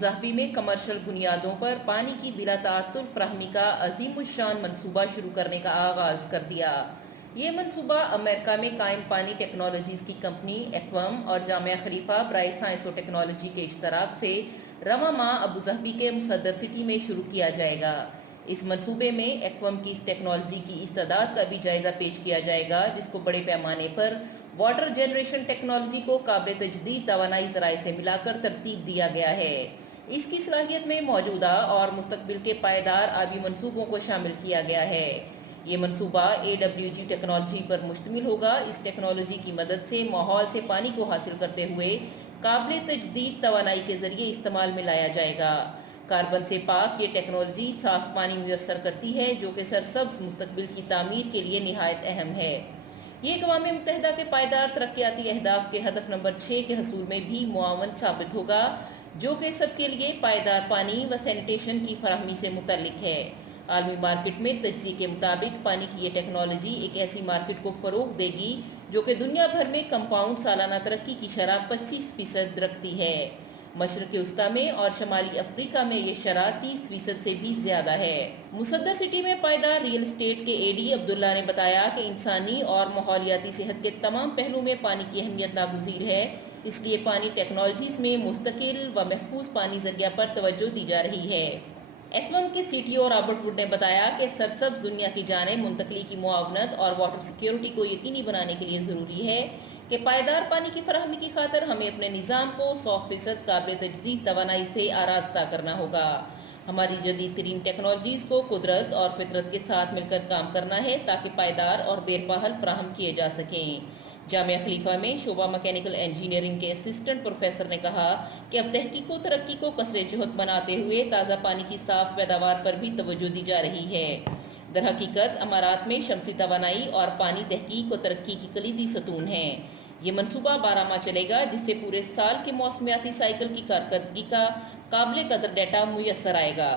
Abu Dhabi میں commercial بنیادوں پر پانی کی بلا تعطل فراہمی کا عظیم الشان منصوبہ شروع کرنے کا آغاز کر دیا۔ یہ منصوبہ امریکہ میں قائم پانی ٹیکنالوجیز کی کمپنی ایکوم اور جامعہ خلیفہ برائے سائنس و ٹیکنالوجی کے اشتراک سے رواں ماہ ابوظہبی کے مصدر سٹی میں شروع کیا جائے گا۔ اس منصوبے میں ایکوم کی اس ٹیکنالوجی کی استعداد کا بھی جائزہ پیش کیا جائے گا، جس کو بڑے پیمانے پر واٹر جنریشن ٹیکنالوجی کو قابل تجدید توانائی ذرائع سے ملا کر ترتیب دیا گیا ہے۔ اس کی صلاحیت میں موجودہ اور مستقبل کے پائیدار آبی منصوبوں کو شامل کیا گیا ہے۔ یہ منصوبہ AWG ٹیکنالوجی پر مشتمل ہوگا۔ اس ٹیکنالوجی کی مدد سے ماحول سے پانی کو حاصل کرتے ہوئے قابل تجدید توانائی کے ذریعے استعمال میں لایا جائے گا۔ کاربن سے پاک یہ ٹیکنالوجی صاف پانی میسر کرتی ہے، جو کہ سرسبز مستقبل کی تعمیر کے لیے نہایت اہم ہے۔ یہ اقوام متحدہ کے پائیدار ترقیاتی اہداف کے ہدف نمبر 6 کے حصول میں بھی معاون ثابت ہوگا، جو کہ سب کے لیے پائیدار پانی و سینیٹیشن کی فراہمی سے متعلق ہے۔ عالمی مارکیٹ میں تجزیے کے مطابق پانی کی یہ ٹیکنالوجی ایک ایسی مارکیٹ کو فروغ دے گی جو کہ دنیا بھر میں کمپاؤنڈ سالانہ ترقی کی شرح 25% رکھتی ہے۔ مشرق وسطیٰ میں اور شمالی افریقہ میں یہ شرح 30% سے بھی زیادہ ہے۔ مصدر سٹی میں پائیدار ریئل اسٹیٹ کے AD عبداللہ نے بتایا کہ انسانی اور ماحولیاتی صحت کے تمام پہلو میں پانی کی اہمیت ناگزیر ہے، اس لیے پانی ٹیکنالوجیز میں مستقل و محفوظ پانی ذریعہ پر توجہ دی جا رہی ہے۔ ایکوم کے CTO رابرٹ ووڈ نے بتایا کہ سرسبز دنیا کی جانب منتقلی کی معاونت اور واٹر سیکیورٹی کو یقینی بنانے کے لیے ضروری ہے کہ پائیدار پانی کی فراہمی کی خاطر ہمیں اپنے نظام کو 100% قابل تجدید توانائی سے آراستہ کرنا ہوگا۔ ہماری جدید ترین ٹیکنالوجیز کو قدرت اور فطرت کے ساتھ مل کر کام کرنا ہے تاکہ پائیدار اور دیرپا حل فراہم کیے جا سکیں۔ جامعہ خلیفہ میں شعبہ میکینیکل انجینئرنگ کے اسسٹنٹ پروفیسر نے کہا کہ اب تحقیق و ترقی کو قصر جہد بناتے ہوئے تازہ پانی کی صاف پیداوار پر بھی توجہ دی جا رہی ہے۔ درحقیقت امارات میں شمسی توانائی اور پانی تحقیق و ترقی کی کلیدی ستون ہیں۔ یہ منصوبہ 12 ماہ چلے گا، جس سے پورے سال کے موسمیاتی سائیکل کی کارکردگی کا قابل قدر ڈیٹا میسر آئے گا۔